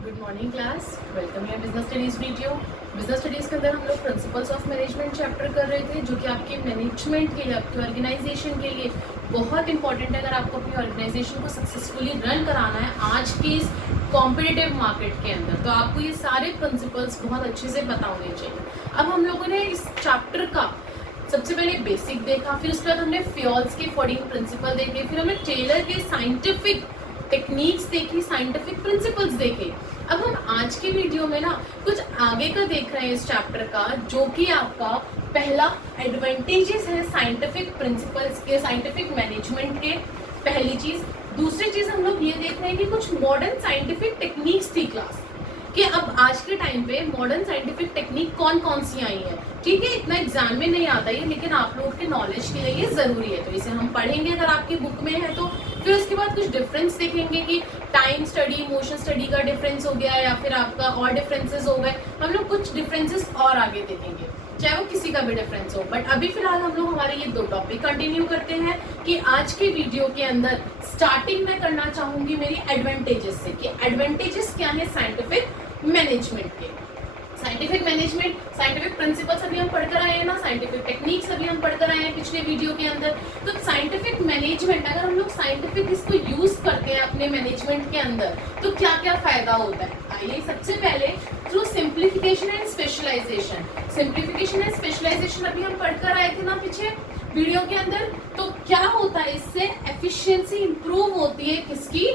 Good morning class, welcome है business studies video. Business studies के अंदर हम लोग प्रिंसिपल्स ऑफ मैनेजमेंट चैप्टर कर रहे थे, जो कि आपके मैनेजमेंट के लिए, आपके ऑर्गेनाइजेशन के लिए बहुत इंपॉर्टेंट है। अगर आपको अपनी ऑर्गेनाइजेशन को सक्सेसफुली रन कराना है आज की इस कॉम्पिटिटिव मार्केट के अंदर, तो आपको ये सारे प्रिंसिपल्स बहुत अच्छे से पता होने चाहिए। अब हम लोगों ने इस चैप्टर का सबसे पहले बेसिक देखा, फिर उसके बाद हमने फ्योल्स के 14 प्रिंसिपल देखे, फिर हमने टेलर के साइंटिफिक टेक्निक्स देखी, साइंटिफिक प्रिंसिपल्स देखे। अब हम आज के वीडियो में ना कुछ आगे का देख रहे हैं इस चैप्टर का, जो कि आपका पहला एडवांटेजेस है साइंटिफिक प्रिंसिपल्स के, साइंटिफिक मैनेजमेंट के। पहली चीज। दूसरी चीज हम लोग ये देख रहे हैं कि कुछ मॉडर्न साइंटिफिक टेक्निक्स थी क्लास, कि अब आज के टाइम पे मॉडर्न साइंटिफिक टेक्निक कौन कौन सी आई है। ठीक है, इतना एग्जाम में नहीं आता है, लेकिन आप लोगों के नॉलेज के लिए ये जरूरी है, तो इसे हम पढ़ेंगे अगर आपकी बुक में है तो। फिर उसके बाद कुछ डिफरेंस देखेंगे कि टाइम स्टडी, मोशन स्टडी का डिफरेंस हो गया या फिर आपका और डिफरेंसेस हो गए। हम लोग कुछ डिफरेंसेस और आगे देखेंगे, चाहे वो किसी का भी डिफरेंस हो। बट अभी फिलहाल हम लोग हमारे ये दो टॉपिक कंटिन्यू करते हैं कि आज के वीडियो के अंदर स्टार्टिंग में करना चाहूंगी मेरी एडवांटेजेस से, कि एडवांटेजेस क्या है साइंटिफिक मैनेजमेंट के। साइंटिफिक मैनेजमेंट, साइंटिफिक प्रिंसिपल्स अभी हम पढ़कर आए हैं ना, साइंटिफिक टेक्निक्स अभी हम पढ़कर आए हैं पिछले वीडियो के अंदर। तो साइंटिफिक मैनेजमेंट, अगर हम लोग साइंटिफिक इसको यूज करते हैं अपने मैनेजमेंट के अंदर, तो क्या क्या फायदा होता है। आइए सबसे पहले through simplification and specialization. Simplification and specialization अभी हम पढ़कर आए थे ना पीछे वीडियो के अंदर। तो क्या होता है, इससे एफिशिएंसी इंप्रूव होती है किसकी,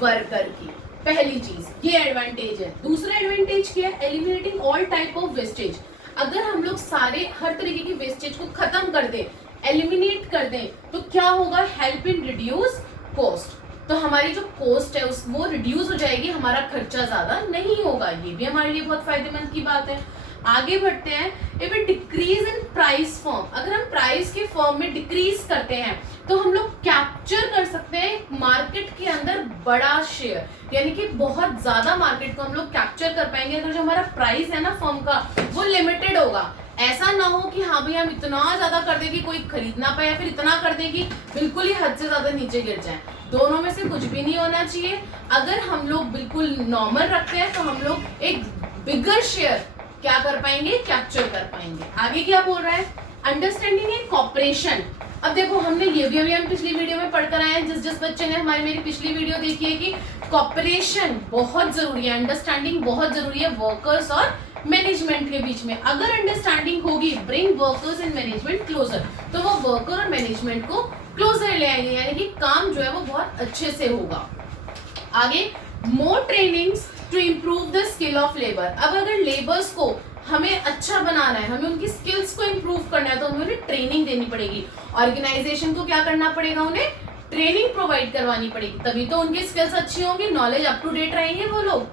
वर्कर की। पहली चीज ये एडवांटेज है। दूसरा एडवांटेज क्या है, eliminating all type of wastage. अगर हम लोग सारे हर तरीके की वेस्टेज को खत्म कर दें, एलिमिनेट कर दें, तो क्या होगा, हेल्प इन रिड्यूस कॉस्ट। तो हमारी जो कॉस्ट है वो रिड्यूस हो जाएगी, हमारा खर्चा ज्यादा नहीं होगा। ये भी हमारे लिए बहुत फायदेमंद की बात है। आगे बढ़ते हैं। If it decrease in price form, अगर हम प्राइस के फॉर्म में डिक्रीज करते हैं तो हम लोग कैप्चर कर सकते हैं मार्केट के अंदर बड़ा शेयर, यानी कि बहुत ज्यादा मार्केट को हम लोग कैप्चर कर पाएंगे अगर जो हमारा प्राइस है ना फर्म का वो लिमिटेड होगा। ऐसा ना हो कि हाँ भाई हम इतना ज्यादा कर दें कि कोई खरीद ना पाए, या फिर इतना कर दें कि बिल्कुल ही हद से ज्यादा नीचे गिर जाए। दोनों में से कुछ भी नहीं होना चाहिए। अगर हम लोग बिल्कुल नॉर्मल रखते हैं तो हम लोग एक बिगर शेयर क्या कर पाएंगे, कैप्चर कर पाएंगे। आगे क्या बोल रहा है, अंडरस्टैंडिंग एंड कॉपरेशन। अब देखो हमने ये भी अभी हम पिछली वीडियो में पढ़कर आए हैं, जिस बच्चे ने हमारी मेरी पिछली वीडियो देखी है, कि कॉपरेशन बहुत जरूरी है, अंडरस्टैंडिंग बहुत जरूरी है वर्कर्स और मैनेजमेंट के बीच में। अगर अंडरस्टैंडिंग होगी, bring workers and management closer, तो वो वर्कर और मैनेजमेंट को क्लोजर ले आएंगे, यानी कि काम जो है वो बहुत अच्छे से होगा। आगे, more trainings to improve the skill of labour. अब अगर लेबर्स को हमें अच्छा बनाना है, हमें उनकी स्किल्स को इम्प्रूव करना है, तो हमें उन्हें ट्रेनिंग देनी पड़ेगी। ऑर्गेनाइजेशन को क्या करना पड़ेगा, उन्हें ट्रेनिंग प्रोवाइड करवानी पड़ेगी, तभी तो उनकी स्किल्स अच्छी होंगी, नॉलेज अप टू डेट रहेंगे वो लोग।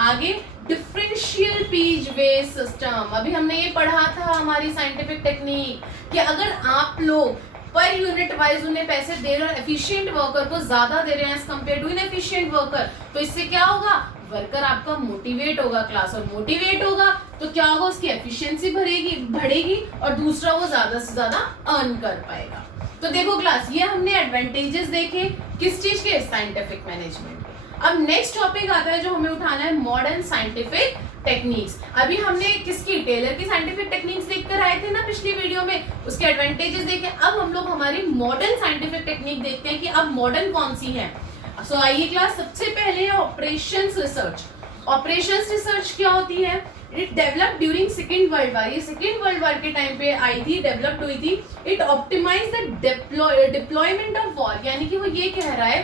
आगे, डिफरेंशियल पेज वेज सिस्टम। अभी हमने ये पढ़ा था हमारी साइंटिफिक टेक्निक, कि अगर आप लोग पर यूनिट वाइज उन्हें पैसे दे रहे हैं, एफिशिएंट वर्कर को ज्यादा दे रहे हैं as compare to inefficient worker, तो इससे क्या होगा, वर्कर आपका मोटिवेट होगा क्लास, और मोटिवेट होगा तो क्या होगा, उसकी एफिशिएंसी बढ़ेगी और दूसरा वो ज्यादा से ज्यादा अर्न कर पाएगा। तो देखो क्लास, ये हमने एडवांटेजेस देखे किस चीज के, साइंटिफिक मैनेजमेंट। अब नेक्स्ट टॉपिक आता है जो हमें उठाना है, मॉडर्न साइंटिफिक टेक्निक्स। अभी हमने किसकी, टेलर की साइंटिफिक टेक्निक्स देखकर आए थे ना पिछली वीडियो में, उसके एडवांटेजेस देखे। अब हम लोग हमारी मॉडर्न साइंटिफिक टेक्निक देखते हैं कि अब मॉडर्न कौन सी है। सो आइए क्लास, सबसे पहले है ऑपरेशंस रिसर्च। ऑपरेशंस रिसर्च क्या होती है, it develop during second world war. ये सेकेंड वर्ल्ड वार के टाइम पे आई थी, डेवलप्ड हुई थी। It optimize the deployment of war, यानी कि वो ये कह रहा है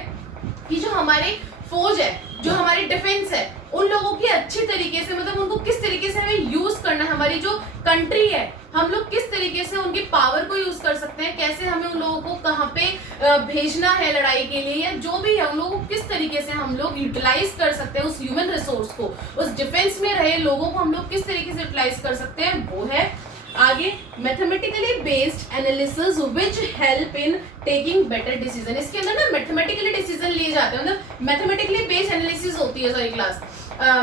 कि जो हमारे फौज है, जो हमारी डिफेंस है, उन लोगों की अच्छी तरीके से, मतलब उनको किस तरीके से हमें यूज करना है, हमारी जो कंट्री है हम लोग किस तरीके से उनकी पावर को यूज कर सकते हैं, कैसे हमें उन लोगों को कहाँ पे भेजना है लड़ाई के लिए, या जो भी है उन लोगों को किस तरीके से हम लोग यूटिलाइज कर सकते हैं, उस ह्यूमन रिसोर्स को, उस डिफेंस में रहे लोगों को हम लोग किस तरीके से यूटिलाइज कर सकते हैं, वो है। आगे, mathematically based analysis which help in taking better decision. इसके अंदर ना मैथमेटिकली डिसीजन लिए जाते हैं, मतलब मैथमेटिकली बेस्ड एनालिसिस होती है, सॉरी क्लास,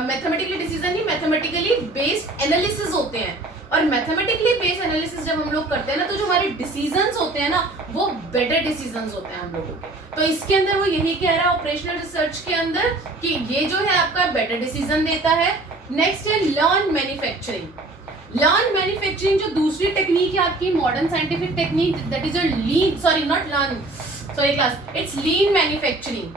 मैथमेटिकली डिसीजन नहीं, मैथमेटिकली बेस्ड एनालिसिस होते हैं। और मैथमेटिकली बेस्ड एनालिसिस जब हम लोग करते हैं ना, तो जो हमारे डिसीजंस होते हैं ना, वो बेटर डिसीजंस होते हैं हम लोगों के। तो इसके अंदर वो यही कह रहा है ऑपरेशनल रिसर्च के अंदर कि ये जो है आपका बेटर डिसीजन देता है। नेक्स्ट है लर्न मैन्युफैक्चरिंग। लर्न मैन्युफैक्चरिंग जो दूसरी टेक्निक है आपकी modern scientific technique, that is a lean, sorry not learn, sorry class, it's lean manufacturing.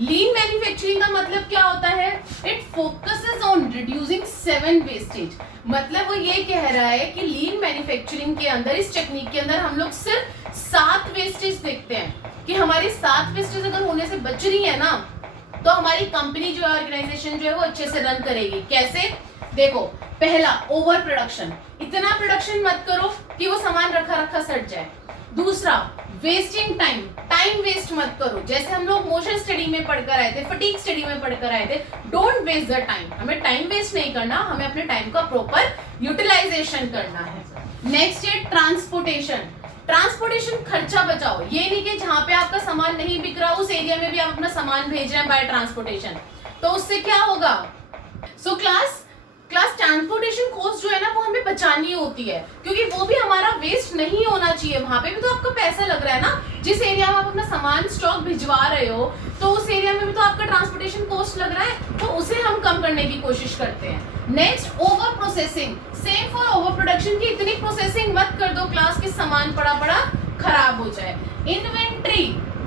Lean manufacturing का मतलब क्या होता है? It focuses on reducing 7 wastage. मतलब वो ये कह रहा है कि लीन मैन्युफैक्चरिंग के अंदर, इस टेक्निक के अंदर हम लोग सिर्फ 7 वेस्टेज देखते हैं कि हमारी 7 वेस्टेज अगर होने से बच रही है ना, तो हमारी कंपनी जो है, ऑर्गेनाइजेशन जो है वो अच्छे से रन करेगी। कैसे? देखो, पहला ओवर प्रोडक्शन, इतना प्रोडक्शन मत करो कि वो सामान रखा रखा सड़ जाए। दूसरा वेस्टिंग टाइम, टाइम वेस्ट मत करो। जैसे हम लोग मोशन स्टडी में पढ़कर आए थे, फटीग स्टडी में पढ़कर आए थे, डोंट वेस्ट द टाइम। हमें टाइम वेस्ट नहीं करना, हमें अपने टाइम का प्रॉपर यूटिलाइजेशन करना है। नेक्स्ट है ट्रांसपोर्टेशन। ट्रांसपोर्टेशन, खर्चा बचाओ। ये नहीं कि जहां पे आपका सामान नहीं बिक रहा उस एरिया में भी आप अपना सामान भेज रहे हैं बाय ट्रांसपोर्टेशन, तो उससे क्या होगा? सो क्लास ट्रांसपोर्टेशन कॉस्ट जो है ना, वो हमें बचानी होती है, क्योंकि वो भी हमारा वेस्ट नहीं होना चाहिए। वहां पे भी तो आपका पैसा लग रहा है ना, जिस एरिया में आप अपना सामान स्टॉक भिजवा रहे हो, तो उस एरिया में भी तो आपका ट्रांसपोर्टेशन कॉस्ट लग रहा है, तो उसे हम कम करने की कोशिश करते हैं। Next over processing, same for over production की इतनी प्रोसेसिंग मत कर दो क्लास के सामान पड़ा पड़ा खराब हो जाए।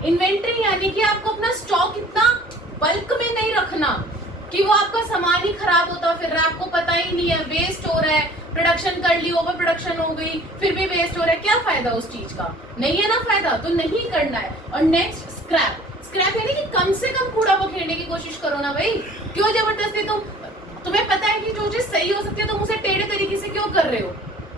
इन्वेंट्री यानी कि आपको अपना स्टॉक इतना बल्क में नहीं रखना कि वो आपका सामान ही खराब होता, फिर आपको पता ही नहीं है, वेस्ट हो रहा है, प्रोडक्शन कर ली, ओवर प्रोडक्शन हो गई, फिर भी वेस्ट हो रहा है, क्या फायदा उस चीज का? नहीं है ना फायदा, तो नहीं करना है। और नेक्स्ट स्क्रैप यानी कि कम से कम कूड़ा बखेरने की कोशिश करो ना भाई। क्यों जबरदस्ती? तुम्हें पता है कि जो चीज सही हो सकती है, तुम उसे टेढ़े तरीके से क्यों कर रहे हो?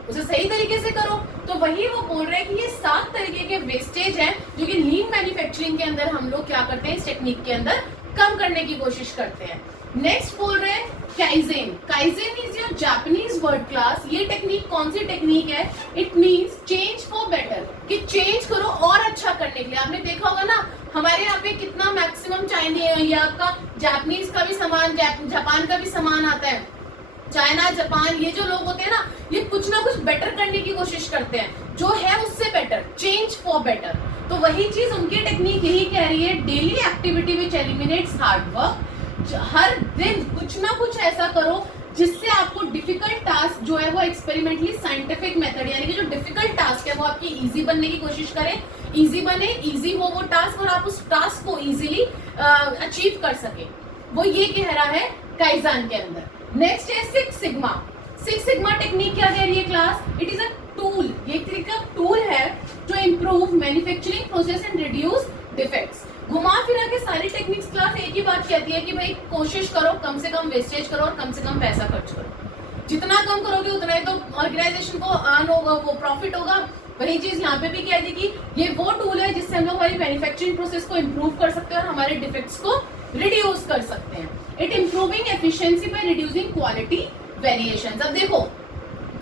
उसे सही तरीके से करो। तो वही वो बोल रहे हैं कि ये 7 तरीके के वेस्टेज हैं जो कि लीन मैन्युफैक्चरिंग के अंदर हम लोग क्या करते हैं, इस टेक्निक के अंदर कम करने की कोशिश करते हैं। नेक्स्ट बोल रहे हैं kaizen. Kaizen is your Japanese word class. ये टेक्निक कौन सी टेक्निक है? It means change for better, कि चेंज करो और अच्छा करने के लिए। आपने देखा होगा ना, हमारे यहाँ पे कितना मैक्सिमम चाइनीज या आपका जापानीज का भी सामान, जापान का भी सामान आता है। चाइना, जापान, ये जो लोग होते हैं ना, ये कुछ ना कुछ बेटर करने की कोशिश करते हैं, जो है उससे बेटर, चेंज फॉर बेटर। तो वही चीज उनकी टेक्निक यही कह रही है, daily activity which eliminates hard work. हर दिन कुछ ना कुछ ऐसा करो जिससे आपको डिफिकल्ट टास्क जो है वो एक्सपेरिमेंटली साइंटिफिक मेथड, यानी कि जो डिफिकल्ट टास्क है वो आपकी इजी बनने की कोशिश करें, इजी बने, इजी हो वो टास्क और आप उस टास्क को इजीली अचीव कर सके। वो ये कह रहा है काइजान के अंदर। नेक्स्ट है six sigma. Six sigma technique क्या कह रही है class? It is a tool, ये एक तरीका टूल है to improve manufacturing process and reduce defects. घुमा फिरा के सारी टेक्निक्स क्लास एक ही बात कहती है कि भाई कोशिश करो कम से कम वेस्टेज करो और कम से कम पैसा खर्च करो। जितना कम करोगे उतना ही तो ऑर्गेनाइजेशन को अर्न होगा, वो प्रॉफिट होगा। वही चीज यहाँ पे भी कह दी कि ये वो टूल है जिससे हम लोग हमारी मैन्युफैक्चरिंग प्रोसेस को इम्प्रूव कर सकते हैं और हमारे डिफेक्ट्स को रिड्यूस कर सकते हैं। It improving efficiency by reducing quality variations. अब देखो,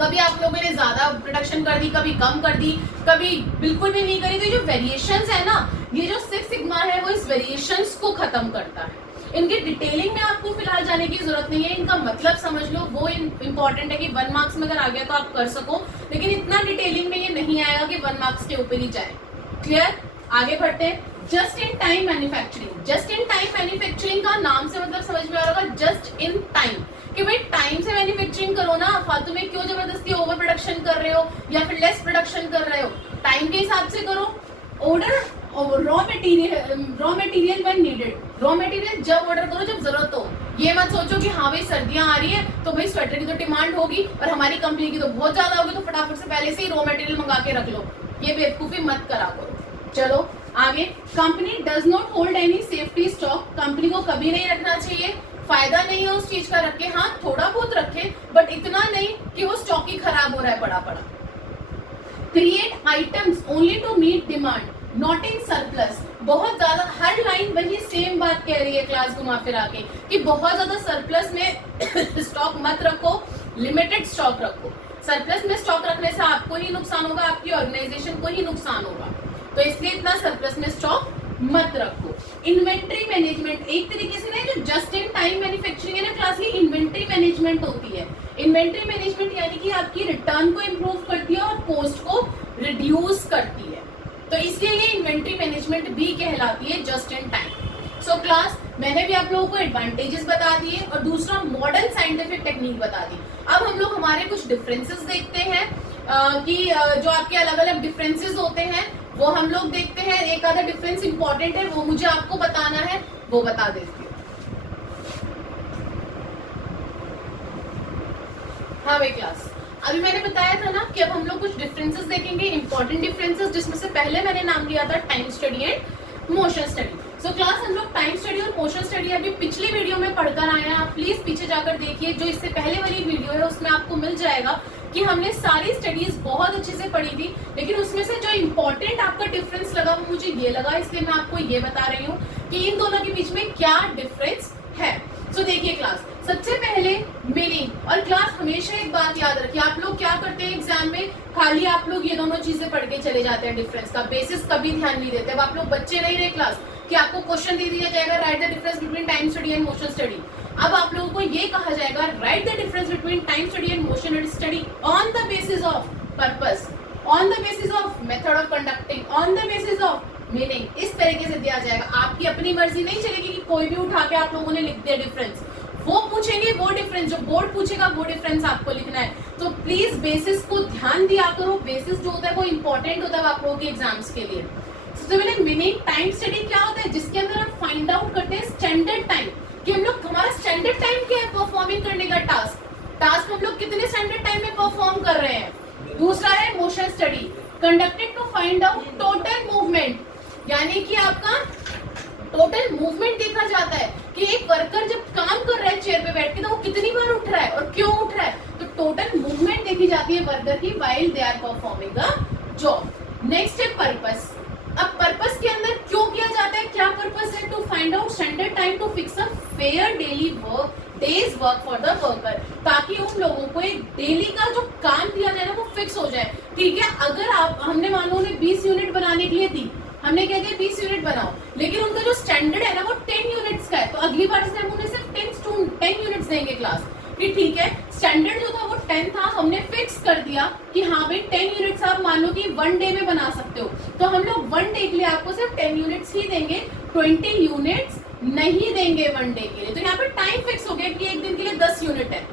कभी आप लोगों ने ज्यादा प्रोडक्शन कर दी, कभी कम कर दी, कभी बिल्कुल भी नहीं करी, तो जो वेरिएशंस है ना, ये जो सिक्स सिग्मा है वो इस वेरिएशंस को खत्म करता है। इनकी डिटेलिंग में आपको फिलहाल जाने की जरूरत नहीं है, इनका मतलब समझ लो, वो इंपॉर्टेंट है कि 1 मार्क्स में अगर आ गया तो आप कर सको, लेकिन इतना डिटेलिंग में ये नहीं आएगा कि 1 मार्क्स के ऊपर ही जाए। क्लियर? आगे बढ़ते हैं। Just in time manufacturing. Just in time manufacturing का नाम से मतलब समझ में आ रहा होगा, जस्ट इन टाइम, कि भाई टाइम से मैन्युफैक्चरिंग करो ना, फालतू में क्यों जबरदस्ती ओवर प्रोडक्शन कर रहे हो या फिर लेस प्रोडक्शन कर रहे हो, टाइम के हिसाब से करो। Order raw material when needed. Raw material जब ऑर्डर करो जब जरूरत हो। ये मत सोचो कि हाँ भाई सर्दियां आ रही है तो भाई स्वेटर की तो डिमांड होगी और हमारी कंपनी की तो बहुत ज्यादा होगी, तो फटाफट से पहले से ही रॉ मटेरियल मंगा के रख लो। ये बेवकूफी मत करा करो। चलो आगे। Company does not hold any safety stock. Company को कभी नहीं रखना चाहिए, फायदा नहीं है उस चीज का रखे। हाँ थोड़ा बहुत रखे, बट इतना नहीं कि वो स्टॉक ही खराब हो रहा है पड़ा पड़ा। Create items only to meet demand, not in surplus. बहुत ज्यादा, हर लाइन वही सेम बात कह रही है क्लास घुमा फिरा के, कि बहुत ज्यादा सरप्लस में स्टॉक मत रखो, लिमिटेड स्टॉक रखो। सरप्लस में स्टॉक रखने से आपको ही नुकसान होगा, आपकी ऑर्गेनाइजेशन को ही नुकसान होगा, तो इसलिए इतना सरप्लस में स्टॉक मत रखो। इन्वेंट्री मैनेजमेंट एक तरीके से ना, जो जस्ट इन टाइम मैन्युफैक्चरिंग है ना क्लास, ये इन्वेंट्री मैनेजमेंट होती है। इन्वेंट्री मैनेजमेंट यानी कि आपकी रिटर्न को इम्प्रूव करती है और कॉस्ट को रिड्यूस करती है, तो इसलिए ये इन्वेंट्री मैनेजमेंट भी कहलाती है just in time. So class, मैंने भी आप लोगों को एडवांटेजेस बता दिए और दूसरा मॉडर्न साइंटिफिक टेक्निक बता दी। अब हम लोग हमारे कुछ डिफरेंसेस देखते हैं कि जो आपके अलग अलग डिफरेंसेस होते हैं वो हम लोग देखते हैं। एक आधा डिफरेंस इंपॉर्टेंट है, वो मुझे आपको बताना है, वो बता देती हूँ। हाँ भाई क्लास, अभी मैंने बताया था ना कि अब हम लोग कुछ डिफरेंसेस देखेंगे, इंपॉर्टेंट डिफरेंसेस, जिसमें से पहले मैंने नाम लिया था time study and motion study. So class, हम लोग टाइम स्टडी और मोशन स्टडी अभी पिछली वीडियो में पढ़कर आए हैं, आप प्लीज पीछे जाकर देखिए, जो इससे पहले वाली वीडियो है उसमें आपको मिल जाएगा कि हमने सारी स्टडीज बहुत अच्छे से पढ़ी थी, लेकिन उसमें से जो इंपॉर्टेंट आपका डिफरेंस लगा वो मुझे ये लगा, इसलिए मैं आपको ये बता रही हूँ कि इन दोनों के बीच में क्या डिफरेंस है। सो देखिए क्लास, सबसे पहले मीनिंग। और क्लास हमेशा एक बात याद रखिए, आप लोग क्या करते हैं एग्जाम में, खाली आप लोग ये दोनों चीजें पढ़ के चले जाते हैं, डिफरेंस का बेसिस कभी ध्यान नहीं देते। अब आप लोग बच्चे नहीं रहे क्लास कि आपको क्वेश्चन दे दिया जाएगा right the difference between time study and motion study. अब आप लोगों को ये कहा जाएगा right the difference between time study and motion study on the basis of purpose, on the basis of method of conducting, on the basis of meaning. इस तरीके से दिया जाएगा, आपकी अपनी मर्जी नहीं चलेगी कि कोई भी उठा के आप लोगों ने लिख दिया डिफरेंस। वो पूछेंगे वो डिफरेंस, जो बोर्ड पूछेगा वो डिफरेंस आपको लिखना है। तो प्लीज बेसिस को ध्यान दिया करो, बेसिस जो होता है वो इंपॉर्टेंट होता है आप लोगों के एग्जाम्स के लिए। सबसे पहले मीनिंग, टाइम स्टडी क्या होता है, जिसके अंदर हम फाइंड आउट करते हैं स्टैंडर्ड टाइम, कि हम लोग हमारा स्टैंडर्ड टाइम क्या है परफॉर्मिंग करने का टास्क हम लोग कितने स्टैंडर्ड टाइम में परफॉर्म कर रहे हैं। दूसरा है motion study, conducted to find out total movement, यानी कि आपका टोटल मूवमेंट देखा जाता है कि एक वर्कर जब काम कर रहा है चेयर पे बैठ के तो वो कितनी बार उठ रहा है और क्यों उठ रहा है, तो टोटल मूवमेंट देखी जाती है वर्कर की while they are performing the job. Next है पर्पस। अब पर्पस के अंदर क्यों किया जाता है, क्या पर्पस है, to find out standard time to fix a fair daily work days work for the worker, ताकि उन लोगों को एक डेली का जो काम दिया जाए ना वो फिक्स हो जाए। ठीक है, अगर आप हमने मान लो उन्हें 20 यूनिट बनाने के लिए दी, हमने कह दिया 20 यूनिट बनाओ, लेकिन उनका जो स्टैंडर्ड है ना वो 10 यूनिट्स का है, तो अगली बार से हम उन्हें सिर्फ 10 यूनिट्स देंगे क्लास। ठीक है, स्टैंडर्ड जो था वो 10 था, हमने फिक्स कर दिया कि हाँ भाई 10 यूनिट्स आप मान लो कि 1 डे में बना सकते हो, तो हम लोग 1 डे के लिए आपको सिर्फ 10 यूनिट्स ही देंगे, 20 यूनिट्स नहीं देंगे 1 डे के लिए। तो यहाँ पे टाइम फिक्स हो गया कि एक दिन के लिए 10 यूनिट है।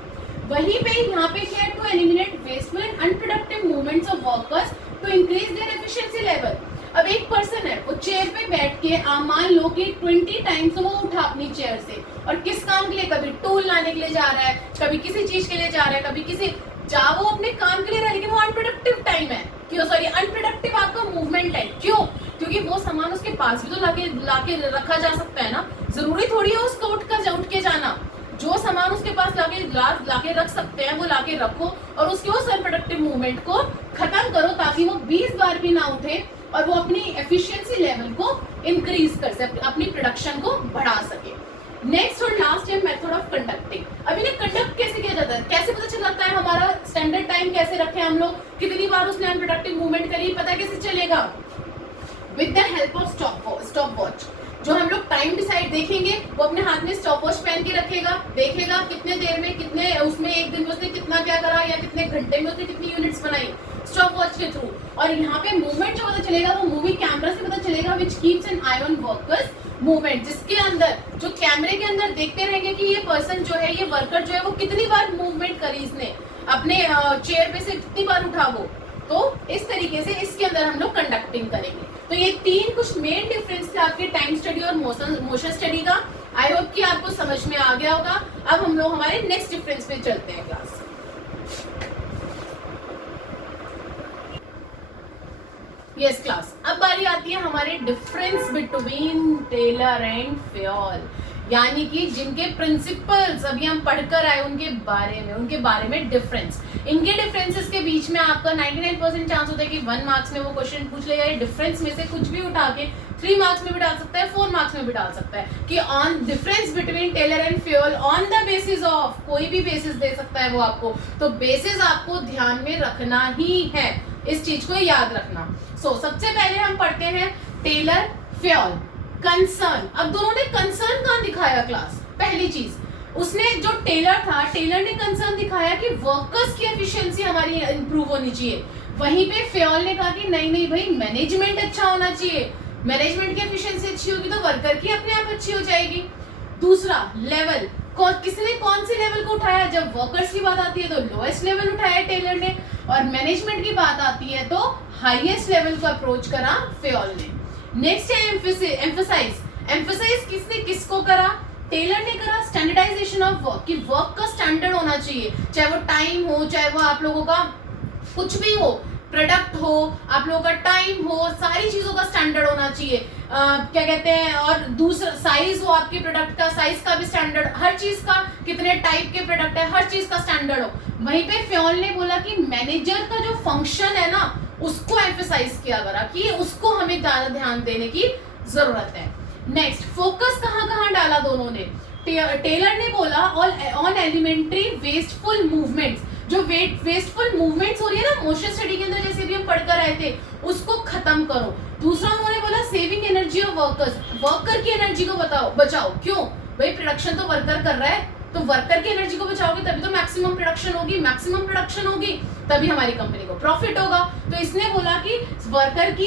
वहीं पे यहाँ पे क्या है, to eliminate wasteful and unproductive movements of workers to increase their efficiency level. अब एक पर्सन है वो चेयर पे बैठ के मान लो कि 20 टाइम्स वो उठा अपनी चेयर से, और किस काम के लिए, कभी टूल लाने के लिए जा रहा है, कभी किसी चीज के लिए जा रहा है, कभी किसी वो अपने काम के लिए रहा है, लेकिन वो अनप्रोडक्टिव टाइम है, क्यों, सॉरी अनप्रोडक्टिव आपका मूवमेंट है, क्यों, क्योंकि वो सामान उसके पास भी तो लाके रखा जा सकता है ना, जरूरी थोड़ी है उसको उठ के जाना। जो सामान उसके पास लाके रख सकते हैं वो लाके रखो और उसके उस अनप्रोडक्टिव मूवमेंट को खत्म करो, ताकि वो 20 बार भी ना उठे और वो अपनी एफिशिएंसी लेवल को इंक्रीज कर सके, अपनी प्रोडक्शन को बढ़ा सके। नेक्स्ट और लास्ट है मेथड ऑफ कंडक्टिंग। अभी ना कंडक्ट कैसे किया जाता है, कैसे पता चल जाता है हमारा स्टैंडर्ड टाइम कैसे रखे हम लोग, कितनी बार उसने अनप्रोडक्टिव मूवमेंट करी, पता कैसे चलेगा, with the help of stop watch. जो हम लोग टाइम डिसाइड देखेंगे वो अपने हाथ में स्टॉप वॉच पहन के रखेगा, देखेगा कितने देर में कितने उसमें एक दिन में उसने कितना क्या करा या कितने घंटे में उसने कितनी यूनिट्स बनाई स्टॉप वॉच के थ्रू। और यहाँ पे मूवमेंट जो पता चलेगा वो मूवी कैमरा से पता चलेगा, which keeps an eye on workers movement, जिसके अंदर जो कैमरे के अंदर देखते रहेंगे कि ये पर्सन जो है, ये वर्कर जो है वो कितनी बार मूवमेंट करी, इसने अपने चेयर पे से कितनी बार उठा वो। तो इस तरीके से इसके अंदर हम लोग कंडक्टिंग करेंगे। तो ये 3 कुछ मेन डिफरेंस थे आपके टाइम स्टडी और मोशन स्टडी का। आई होप कि आपको समझ में आ गया होगा। अब हम लोग हमारे नेक्स्ट डिफरेंस पे चलते हैं क्लास। यस क्लास, अब बारी आती है हमारे difference between Taylor and Fayol, यानी कि जिनके प्रिंसिपल्स अभी हम पढ़कर आए उनके बारे में डिफरेंस। इनके डिफरेंसेस के बीच में आपका 99% चांस होता है कि 1 मार्क्स में वो क्वेश्चन पूछ लेगा, ये डिफरेंस में से कुछ भी उठा के 3 मार्क्स में भी डाल सकता है, 4 मार्क्स में भी डाल सकता है कि on difference between Taylor and Fayol on the basis of, कोई भी बेसिस दे सकता है वो आपको। तो बेसिस आपको ध्यान में रखना ही है, इस चीज को याद रखना। सबसे पहले हम पढ़ते हैं टेलर फ्यूल कंसर्न। अब दोनों ने कंसर्न कहां दिखाया क्लास, पहली चीज उसने जो टेलर था, टेलर ने कंसर्न दिखाया कि वर्कर्स की एफिशिएंसी हमारी इंप्रूव होनी चाहिए। वहीं पे फ्योल ने कहा कि नहीं नहीं भाई, मैनेजमेंट अच्छा होना चाहिए, मैनेजमेंट की एफिशिएंसी अच्छी होगी तो वर्कर की अपने आप अच्छी हो जाएगी। दूसरा लेवल, किसने कौन से लेवल को उठाया? जब वर्कर्स की बात आती है तो लोएस्ट लेवल उठाया टेलर ने, और मैनेजमेंट की बात आती है तो हाईएस्ट लेवल को अप्रोच करा फ्योल ने। नेक्स्ट है एम्फसाइज किसने किसको करा? टेलर ने करा स्टैंडर्डाइजेशन ऑफ वर्क, कि वर्क का स्टैंडर्ड होना चाहिए, चाहे वो टाइम हो, चाहे वो आप लोगों का कुछ भी हो, प्रोडक्ट हो, आप लोगों का टाइम हो, सारी चीजों का स्टैंडर्ड होना चाहिए। क्या कहते हैं, और दूसरा साइज हो, आपके प्रोडक्ट का साइज का भी स्टैंडर्ड, हर चीज का, कितने टाइप के प्रोडक्ट है, हर चीज का स्टैंडर्ड हो। वहीं पे फ्योल ने बोला कि मैनेजर का जो फंक्शन है ना, उसको एम्फसाइज किया करा कि उसको हमें ज्यादा ध्यान देने की जरूरत है। नेक्स्ट, फोकस कहाँ कहाँ डाला दोनों ने? टेलर ने बोला ऑन एलिमेंट्री वेस्टफुल मूवमेंट्स, जो वेस्टफुल मूवमेंट्स हो रही है ना मोशन स्टडी के अंदर, जैसे भी हम पढ़कर आए थे, उसको खत्म करो। दूसरा उन्होंने बोला saving energy of workers, worker की एनर्जी को बचाओ। क्यों भाई? प्रोडक्शन तो वर्कर कर रहा है, तो वर्कर की एनर्जी को बचाओगे तभी तो मैक्सिमम प्रोडक्शन होगी, तभी हमारी कंपनी को प्रॉफिट होगा। तो इसने बोला कि वर्कर की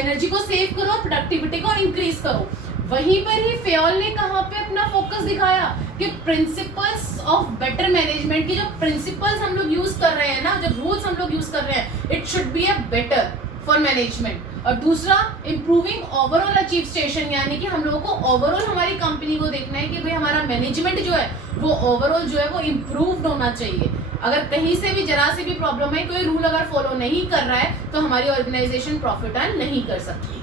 एनर्जी को सेव करो, प्रोडक्टिविटी को इंक्रीज करो। वहीं पर ही फ्योल ने कहाँ पे अपना फोकस दिखाया कि प्रिंसिपल्स ऑफ बेटर मैनेजमेंट की जो प्रिंसिपल्स हम लोग यूज कर रहे हैं ना, जो रूल्स हम लोग यूज कर रहे हैं, it should be a better for management. और दूसरा, इंप्रूविंग ओवरऑल अचीव स्टेशन, यानी कि हम लोगों को ओवरऑल हमारी कंपनी को देखना है कि भाई हमारा मैनेजमेंट जो है वो ओवरऑल जो है वो इम्प्रूव्ड होना चाहिए। अगर कहीं से भी जरा से भी प्रॉब्लम है, कोई रूल अगर फॉलो नहीं कर रहा है, तो हमारी ऑर्गेनाइजेशन प्रॉफिट अर्न नहीं कर सकती।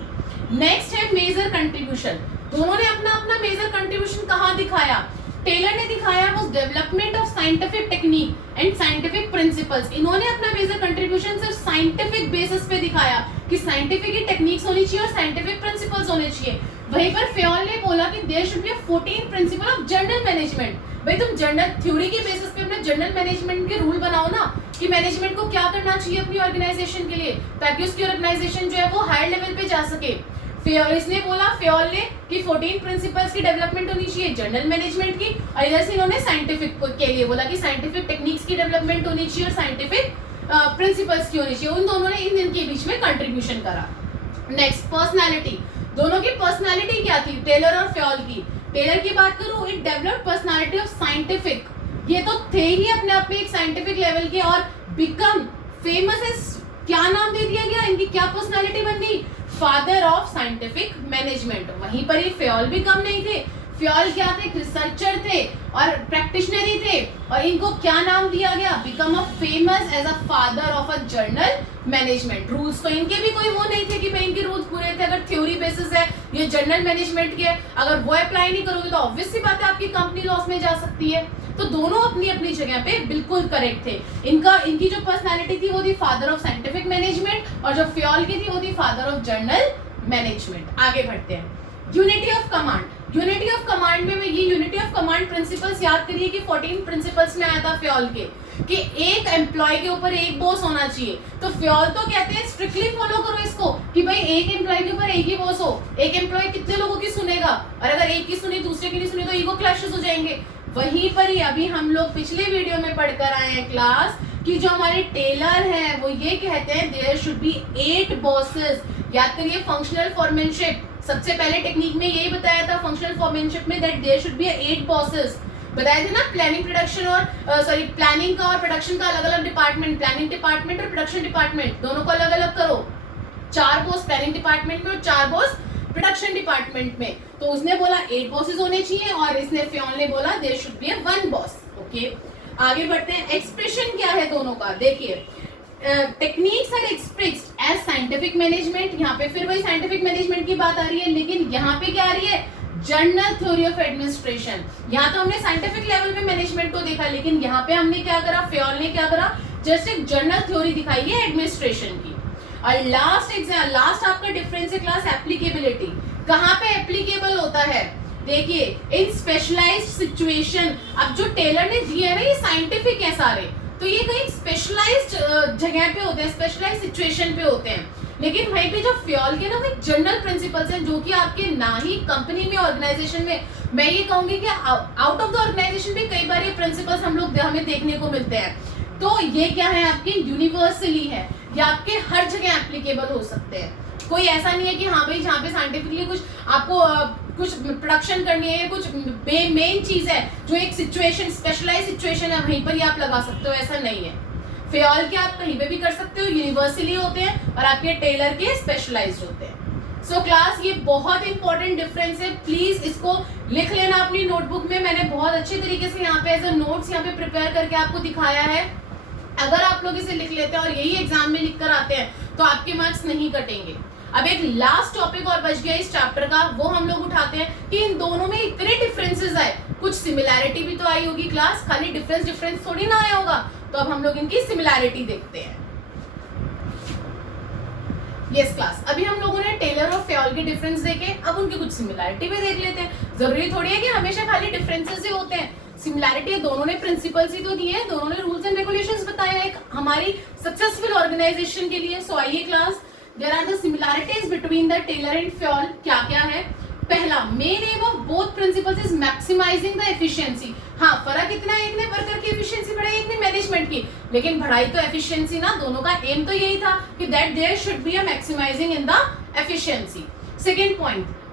नेक्स्ट है मेजर कंट्रीब्यूशन। दोनों ने अपना अपना मेजर कंट्रीब्यूशन कहाँ दिखाया? टेलर ने दिखाया वो development of scientific technique and scientific principles. इन्होंने अपना मेजर कंट्रीब्यूशन सिर्फ साइंटिफिक बेसिस पे दिखाया कि साइंटिफिक ही टेक्निक्स होनी चाहिए और साइंटिफिक प्रिंसिपल्स होने चाहिए। वहीं पर फ्योल ने बोला कि there should be 14 principle of general management. भाई तुम जनरल थ्योरी के बेसिस पे अपने जनरल मैनेजमेंट के रूल बनाओ ना, कि मैनेजमेंट को क्या करना चाहिए अपनी ऑर्गेनाइजेशन के लिए, ताकि उसकी ऑर्गेनाइजेशन जो है वो हायर लेवल पे जा सके। इसने बोला फ्योल ने कि 14 प्रिंसिपल्स की डेवलपमेंट होनी चाहिए जनरल मैनेजमेंट की, और इधर से इन्होंने साइंटिफिक के लिए बोला कि साइंटिफिक टेक्निक्स की डेवलपमेंट होनी चाहिए और साइंटिफिक प्रिंसिपल्स की होनी चाहिए। उन दोनों ने इन के बीच में कंट्रीब्यूशन करा। Next, personality. दोनों की पर्सनालिटी क्या थी, टेलर और फ्योल की? टेलर की बात करूं, it developed personality of scientific, ये तो थे ही अपने आप में एक साइंटिफिक लेवल के, और बिकम फेमस एज, क्या नाम दे दिया गया, इनकी क्या पर्सनालिटी बन गई? Father of scientific management. वहीं पर ही फ्योल भी कम नहीं थे। फ्योल क्या थे? रिसर्चर थे और प्रैक्टिशनरी थे, और इनको क्या नाम दिया गया? Become a famous as a father of a general management. Rules तो इनके भी कोई वो नहीं थे कि भाई इनके रूल्स पूरे थे। अगर थ्योरी बेसिस है ये जनरल मैनेजमेंट के, अगर वो अप्लाई नहीं करोगे तो ऑब्वियस सी बात है आपकी कंपनी लॉस में जा सकती है। तो दोनों अपनी अपनी जगह पे बिल्कुल करेक्ट थे। इनकी जो पर्सनालिटी थी वो थी फादर ऑफ साइंटिफिक मैनेजमेंट, और जो फ्योल की थी वो थी फादर ऑफ जर्नल मैनेजमेंट। आगे बढ़ते हैं, unity of command. Unity of command में ये यूनिटी ऑफ कमांड प्रिंसिपल्स याद करिए कि 14 प्रिंसिपल्स में आया था फ्योल के, कि एक एम्प्लॉय के ऊपर एक बॉस होना चाहिए। तो फ्योल तो कहते हैं स्ट्रिक्टली फॉलो करो इसको, कि भाई एक एम्प्लॉय के ऊपर एक ही बॉस हो। एक एम्प्लॉय कितने लोगों की सुनेगा, और अगर एक की सुनी दूसरे की नहीं सुनी तो ईगो क्लैशेस हो जाएंगे। वहीं पर ही अभी हम लोग पिछले वीडियो में पढ़कर आए हैं क्लास, कि जो हमारे टेलर हैं वो ये कहते हैं देयर शुड बी 8 बॉसेस। याद करिए फंक्शनल फॉरमैनशिप, सबसे पहले टेक्निक में यही बताया था फंक्शनल फॉरमैनशिप में, that there should be 8 bosses. बताए थे ना, प्लानिंग प्रोडक्शन और प्लानिंग का और प्रोडक्शन का अलग अलग डिपार्टमेंट, प्लानिंग डिपार्टमेंट और प्रोडक्शन डिपार्टमेंट दोनों को अलग अलग करो। 4 बॉस प्लानिंग डिपार्टमेंट में और 4 बॉस प्रोडक्शन डिपार्टमेंट में। तो उसने बोला 8 बॉसेस होने चाहिए, और इसने फ्योल ने बोला there should be 1 boss. Okay, आगे बढ़ते हैं। एक्सप्रेशन क्या है दोनों का, देखिए techniques are expressed as scientific management. यहाँ पे फिर वही साइंटिफिक मैनेजमेंट की बात आ रही है, लेकिन यहाँ पे क्या आ रही है? Journal theory of administration. यहाँ तो हमने साइंटिफिक लेवल में मैनेजमेंट को देखा, लेकिन यहाँ पे हमने क्या करा, फ्योल ने क्या करा, जस्ट एक जर्नल थ्योरी दिखाई है एडमिनिस्ट्रेशन की। और लास्ट आपका डिफरेंस है क्लास एप्लीकेबिलिटी। कहाँ पे एप्लीकेबल होता है? देखिए इन स्पेशलाइज्ड सिचुएशन। अब जो टेलर ने दिए है ना ये साइंटिफिक है सारे, तो ये कहीं स्पेशलाइज्ड जगह पे होते हैं, स्पेशलाइज्ड सिचुएशन पे होते हैं। लेकिन वहीं पे जो फ्योल के ना वो जनरल प्रिंसिपल्स हैं, जो कि आपके ना ही कंपनी में ऑर्गेनाइजेशन में मैं ये कहूंगी कि आउट ऑफ द ऑर्गेनाइजेशन भी कई बार ये प्रिंसिपल्स हमें देखने को मिलते हैं। तो ये क्या है, आपके यूनिवर्सली है, या आपके हर जगह एप्लीकेबल हो सकते हैं। कोई ऐसा नहीं है कि हाँ भाई जहाँ पे साइंटिफिकली कुछ आपको कुछ प्रोडक्शन करनी है, कुछ मेन चीज है जो एक सिचुएशन, स्पेशलाइज सिचुएशन है, वहीं पर ही आप लगा सकते हो, ऐसा नहीं है। फेयल के आप कहीं पे भी कर सकते हो, यूनिवर्सली होते हैं, और आपके टेलर के स्पेशलाइज्ड होते हैं। सो क्लास, ये बहुत इंपॉर्टेंट डिफरेंस है, प्लीज इसको लिख लेना अपनी नोटबुक में। मैंने बहुत अच्छे तरीके से यहाँ पे एज अ नोट्स यहाँ पे प्रिपेयर करके आपको दिखाया है। अगर आप लोग इसे लिख लेते हैं और यही एग्जाम में लिख कर आते हैं तो आपके मार्क्स नहीं कटेंगे। अब एक लास्ट टॉपिक और बच गया इस चैप्टर का, वो हम लोग उठाते हैं कि इन दोनों में इतने डिफरेंसेस आए, कुछ सिमिलैरिटी भी तो आई होगी क्लास, खाली डिफरेंस थोड़ी ना आया होगा। तो अब हम लोग इनकी सिमिलैरिटी देखते हैं। यस क्लास, अभी हम लोगों ने टेलर और फेयल के डिफरेंस देखे, अब उनकी कुछ सिमिलैरिटी भी देख लेते हैं। जरूरी थोड़ी है कि हमेशा खाली डिफरेंसेस ही होते हैं, सिमिलैरिटी दोनों ने प्रिंसिपल्स ही तो दिए हैं, दोनों ने रूल्स एंड रेगुलेशंस बताए हैं हमारी सक्सेसफुल ऑर्गेनाइजेशन के लिए। सो आइए class, there are the similarities between the Taylor and Fayol. क्या क्या है? पहला, main aim of both principles is maximizing the efficiency. हाँ, फर्क इतना है, एक ने वर्कर की एफिशिएंसी बढ़ाई, एक ने मैनेजमेंट की, लेकिन बढ़ाई तो एफिशिएंसी ना, दोनों का एम तो यही था कि that there should be a maximizing in the efficiency. Second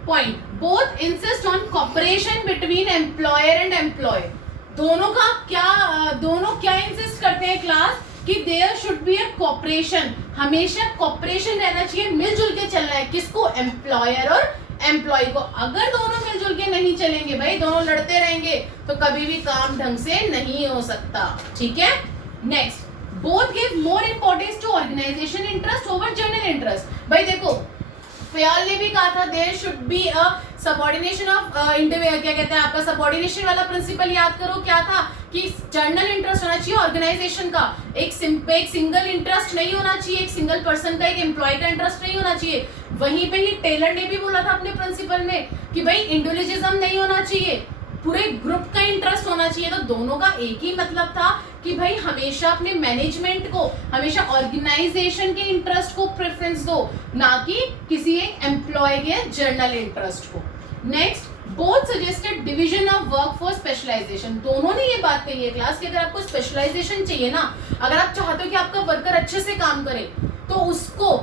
point, both insist on cooperation between employer and employee. दोनों क्या इंसिस्ट करते हैं क्लास कि there should be a cooperation, हमेशा कोऑपरेशन रहना चाहिए, मिलजुल के चलना है। किसको? एम्प्लॉयर और एम्प्लॉय को। अगर दोनों मिलजुल के नहीं चलेंगे भाई, दोनों लड़ते रहेंगे, तो कभी भी काम ढंग से नहीं हो सकता। ठीक है, next, both give more importance to organization interest over general interest. भाई देखो, फेयल ने भी कहा था there should be a subordination of individual, क्या कहते हैं आपका सबऑर्डिनेशन वाला प्रिंसिपल याद करो, क्या था कि जर्नल इंटरेस्ट होना चाहिए ऑर्गेनाइजेशन का, एक सिंगल इंटरेस्ट नहीं होना चाहिए, एक सिंगल पर्सन का, एक एम्प्लॉय का इंटरेस्ट नहीं होना चाहिए। वहीं पे ही टेलर ने भी बोला था अपने प्रिंसिपल में कि भाई इंडिविजुअलिज्म नहीं होना चाहिए, पूरे ग्रुप का इंटरेस्ट होना चाहिए। तो दोनों का एक ही मतलब था कि भाई हमेशा अपने मैनेजमेंट को, हमेशा ऑर्गेनाइजेशन के इंटरेस्ट को प्रेफरेंस दो, ना कि किसी एक एम्प्लॉय के जर्नल इंटरेस्ट को। Next, both suggested division of work for specialization. दोनों ने ये बात कही है क्लास कि अगर आपको स्पेशलाइजेशन चाहिए ना, अगर आप चाहते हो कि आपका वर्कर अच्छे से काम करे, तो उसको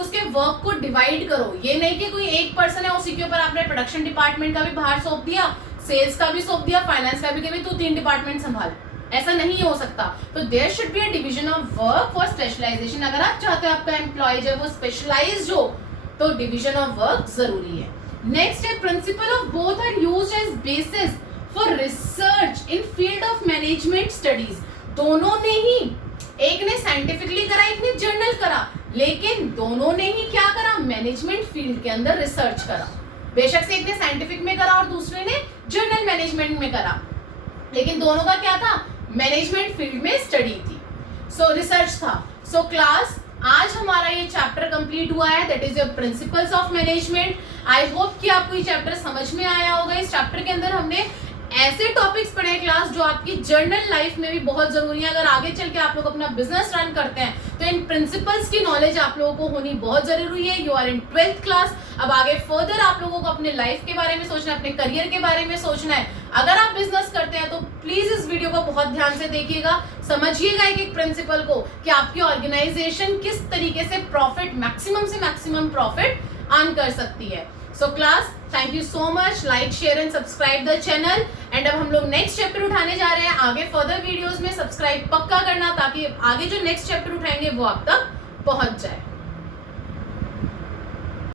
उसके वर्क को डिवाइड करो। ये नहीं कि कोई एक पर्सन है उसी के ऊपर आपने प्रोडक्शन डिपार्टमेंट का भी बाहर सौंप दिया, सेल्स का भी सौंप दिया, फाइनेंस का भी तू 3 डिपार्टमेंट संभाल, ऐसा नहीं हो सकता। तो there should be a division of work for specialization. अगर आप चाहते हो आपका एम्प्लॉय जब वो स्पेशलाइज्ड हो, तो डिवीजन ऑफ वर्क जरूरी है। नेक्स्ट है, principle of both are used as basis for research in field of management studies. दोनों ने ही, एक ने साइंटिफिकली करा, एक ने जर्नल करा, लेकिन दोनों ने ही क्या करा? मैनेजमेंट फील्ड के अंदर रिसर्च करा। बेशक से एक ने साइंटिफिक में करा और दूसरे ने जर्नल मैनेजमेंट में करा, लेकिन दोनों का क्या था? मैनेजमेंट फील्ड में स्टडी थी, सो रिसर्च था। सो क्लास, आज हमारा ये चैप्टर कंप्लीट हुआ है, that is your principles of management. I hope कि आपको ये चैप्टर समझ में आया होगा। इस चैप्टर के अंदर हमने ऐसे टॉपिक्स पढ़े क्लास जो आपकी जर्नल लाइफ में भी बहुत जरूरी है। अगर आगे चल के आप लोग अपना बिजनेस रन करते हैं तो इन प्रिंसिपल्स की नॉलेज आप लोगों को होनी बहुत जरूरी है। You are in 12th class. अब आगे फर्दर आप लोगों को अपने लाइफ के बारे में सोचना है, अपने करियर के बारे में सोचना है। अगर आप बिजनेस करते हैं तो प्लीज इस वीडियो को बहुत ध्यान से देखिएगा, समझिएगा एक एक प्रिंसिपल को कि आपकी ऑर्गेनाइजेशन किस तरीके से प्रॉफिट, मैक्सिमम से मैक्सिमम प्रॉफिट अर्न कर सकती है। So class, thank you so much. Like, share and subscribe the channel. And अब हम लोग नेक्स्ट चैप्टर उठाने जा रहे हैं। आगे फर्दर वीडियोस में सब्सक्राइब पक्का करना, ताकि आगे जो नेक्स्ट चैप्टर उठाएंगे वो आप तक पहुंच जाए।